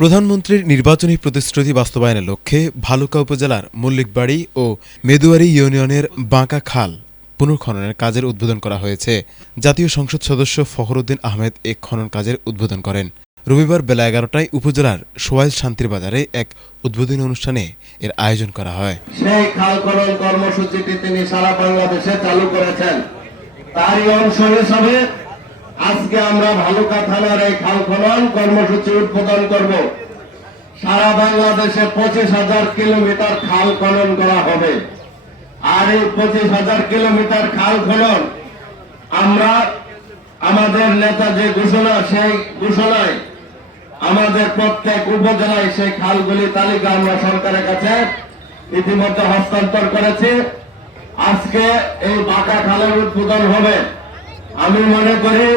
প্রধানমন্ত্রীর নির্বাচনী প্রতিশ্রুতি বাস্তবায়নের লক্ষ্যে ভালুকা উপজেলার মল্লিকবাড়ি ও মেদুয়ারি ইউনিয়নের বাঁকা খাল পুনর্খননের কাজের উদ্বোধন করা হয়েছে। জাতীয় সংসদ সদস্য ফখরুদ্দিন আহমেদ এ খনন কাজের উদ্বোধন করেন। রবিবার বেলা ১১টায় উপজেলার সোয়াইল শান্তির বাজারে এক উদ্বোধনী অনুষ্ঠানে এর আয়োজন করা হয়। সেই খাল খনন কর্মসূচিটি তিনি সারা বাংলাদেশে চালু করেছেন। তারই অংশ হিসাবে আজকে আমরা ভালুকা থানার এই খাল খনন কর্মসূচি উদ্বোধন করব। সারা বাংলাদেশে ২৫,০০০ কিলোমিটার খাল খনন করা হবে। আর এই ২৫,০০০ কিলোমিটার খাল খনন আমরা আমাদের নেতা যে ঘোষণা, সেই ঘোষণায় আমাদের প্রত্যেক উপজেলায় সেই খালগুলি তালিকা আমরা সরকারের কাছে ইতিমধ্যে হস্তান্তর করেছি। আজকে এই বাঁকা খালের উদ্বোধন হবে। আমি মনে করি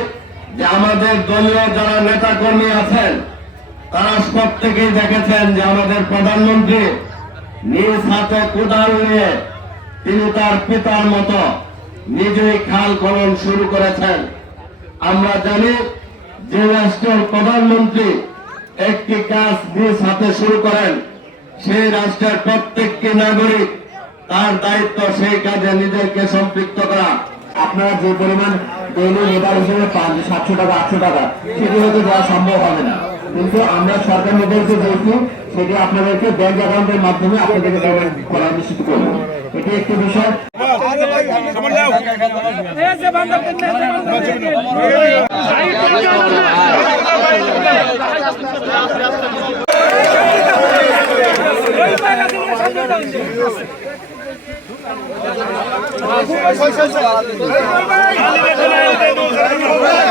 যে আমাদের দলীয় যারা নেতা কর্মী আছেন তারা প্রত্যেকেই দেখেছেন যে আমাদের প্রধানমন্ত্রী নিজ হাতে কোদাল নিয়ে তিনি তার পিতার মতো নিজেই খাল খনন শুরু করেছেন। আমরা জানি যে রাষ্ট্রের প্রধানমন্ত্রী একটি কাজ নিজ হাতে শুরু করেন, সেই রাষ্ট্রের প্রত্যেকটি নাগরিক তার দায়িত্ব সেই কাজে নিজেকে সম্পৃক্ত করা। আপনারা যে পরিমাণ ডেইলি লেবার হিসেবে পান ৭০০ টাকা ৮০০ টাকা, সেটি হয়তো দেওয়া সম্ভব হবে না, কিন্তু আমরা সরকার নির্দেশে যেহেতু সেটি আপনাদেরকে ব্যাংক অ্যাকাউন্টের মাধ্যমে আপনাদেরকে করা নিশ্চিত করব। এটি একটি বিষয়। Vai,